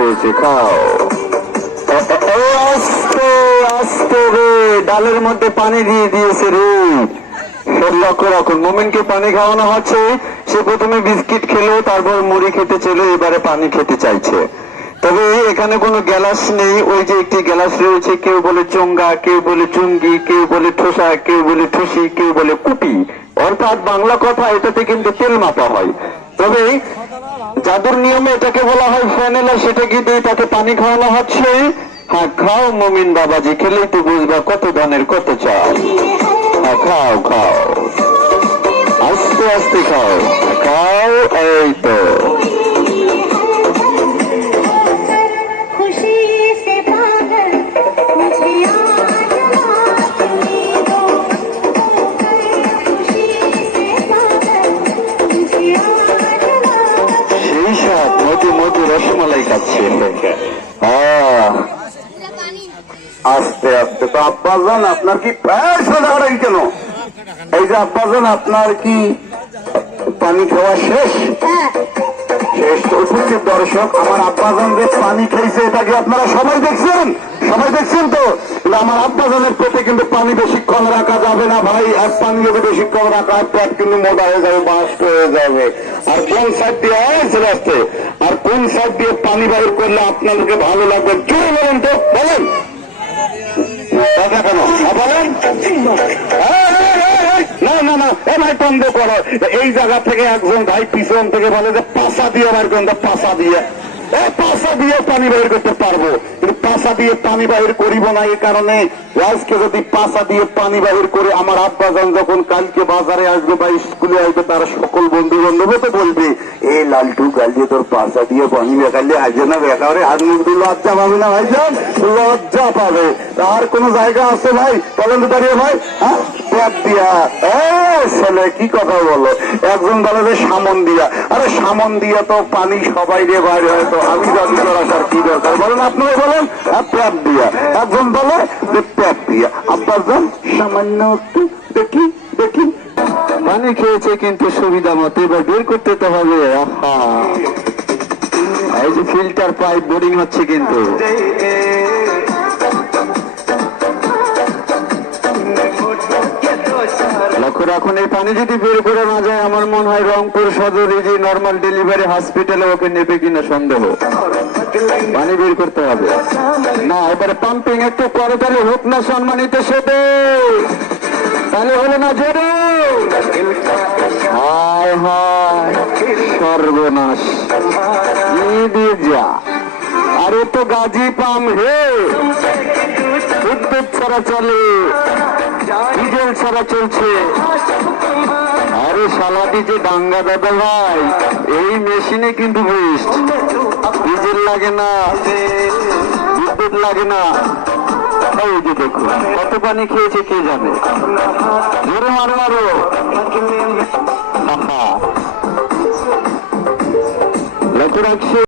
খেয়েছে, খাও। আস্তে আস্তে রে, ডালের মধ্যে পানি দিয়ে দিয়েছে রে। লক্ষ্য রাখুন, মোমেনকে পানি খাওয়ানো হচ্ছে। সে প্রথমে বিস্কিট খেলো, তারপর মুড়ি খেতে ছিল, এবারে পানি খেতে চাইছে। তবে এখানে কোনো গ্যালাস নেই। ওই যে একটি গ্যালাস রয়েছে, কেউ বলে চোঙ্গা, কেউ বলে চুঙ্গি, কেউ বলে ঠোসা, কেউ বলে ঠুসি, কেউ বলে কুপি। অর্থাৎ বাংলা কথা, এটাতে কিন্তু তেল মাপা হয়। তবে জাদুর নিয়মে এটাকে বলা হয় ফ্যানেল, আর সেটাকে দিয়ে তাকে পানি খাওয়ানো হচ্ছে। হ্যাঁ, খাও মোমিন বাবাজি, খেলেই তো বুঝবা কত ধনের কত চাল। হ্যাঁ, খাও খাও, আস্তে আস্তে খাও, খাও। এই তো সেই সাথ মধু মধু রসমালাই খাচ্ছে। আস্তে আস্তে তো আব্বাজান, আপনার কি প্রায় সোজা কেন? এই যে আব্বাজান, আপনার কি পানি খাওয়া শেষ? শেষ তো উপস্থিত দর্শক, আমার আব্বাজান যে পানি খাইছে, এটাকে আপনারা সবাই দেখছেন? সবাই দেখছেন তো? আমার আব্বাজানের পেটে কিন্তু পানি বেশিক্ষণ রাখা যাবে না ভাই। এক পানি যদি বেশিক্ষণ রাখা হয়, পেট কিন্তু মোটা হয়ে যাবে, বাস্ট হয়ে যাবে। আর কোন সাইড দিয়ে চলে আসছে, আর কোন সাইড দিয়ে পানি বাইর করলে আপনাদেরকে ভালো লাগবে, জোরে বলেন তো, বলেন কেন বলেন? না না না, এ ভাই বন্ধ করো। এই জায়গা থেকে একজন ভাই পিছন থেকে বলে যে পাশা দিয়ে বাইর করেন, পাশা দিয়ে। পাশা দিয়ে পানি বাইর করতে পারবো, কিন্তু পাশা দিয়ে পানি বাহির করিব না। এই কারণে আজকে যদি পাশা দিয়ে পানি বাহির করে, আমার আব্বাজান যখন কালকে বাজারে আসবে বা স্কুলে আসবে, তারা সকল বন্ধু বান্ধব তো বলবে, এ লালটু কালকে তোর পাশা দিয়ে পানি বেকালে আসবে না, বেকারে হাত মুখ দিয়ে লজ্জা পাবে না ভাইজান? লজ্জা পাবে। আর কোন জায়গা আছে ভাই? বলেন তো দাঁড়িয়ে ভাই। হ্যাঁ, পেট দিয়া। ছেলে কি কথা বলো? একজন বলে যে সামন দিয়া। আরে সামন দিয়া তো পানি সবাই দিয়ে বাইরে হয়, তো আমি জানি আসার কি দরকার? বলেন, আপনারা বলেন। পেট দিয়া। একজন বলে যে পেট দিয়া। আব্বাজান সামান্য একটু দেখি দেখি পানি খেয়েছে, কিন্তু সুবিধা মতো এবার বের করতে তো হবে। আহা, এই যে ফিল্টার পাইপ বোরিং হচ্ছে কিন্তু। লক্ষ্য রাখুন, এই পানি যদি বের করে না যায়, আমার মনে হয় রংপুর সদর এই যে নর্মাল ডেলিভারি হসপিটালে ওকে নেবে কিনা সন্দেহ। পানি বের করতে হবে না। এবারে পাম্পিং একটু করে, তাহলে হোক না সম্মানিত সেবে, তাহলে হলো না জোরে। হায় হায়, সর্বনাশ, যা। আরে তো গাজী পাম হে, বিদ্যুৎ ছাড়া চলে, ডিজেল ছাড়া চলছে। আরে শালাটি যে দাঙ্গা দাদা ভাই, এই মেশিনে কিন্তু বেস্ট, ডিজেল লাগে না, বিদ্যুৎ লাগে না। এই যে দেখুন কত পানি খেয়েছে কে জানে। জোরে মারো মারো। লক্ষ্য রাখছে।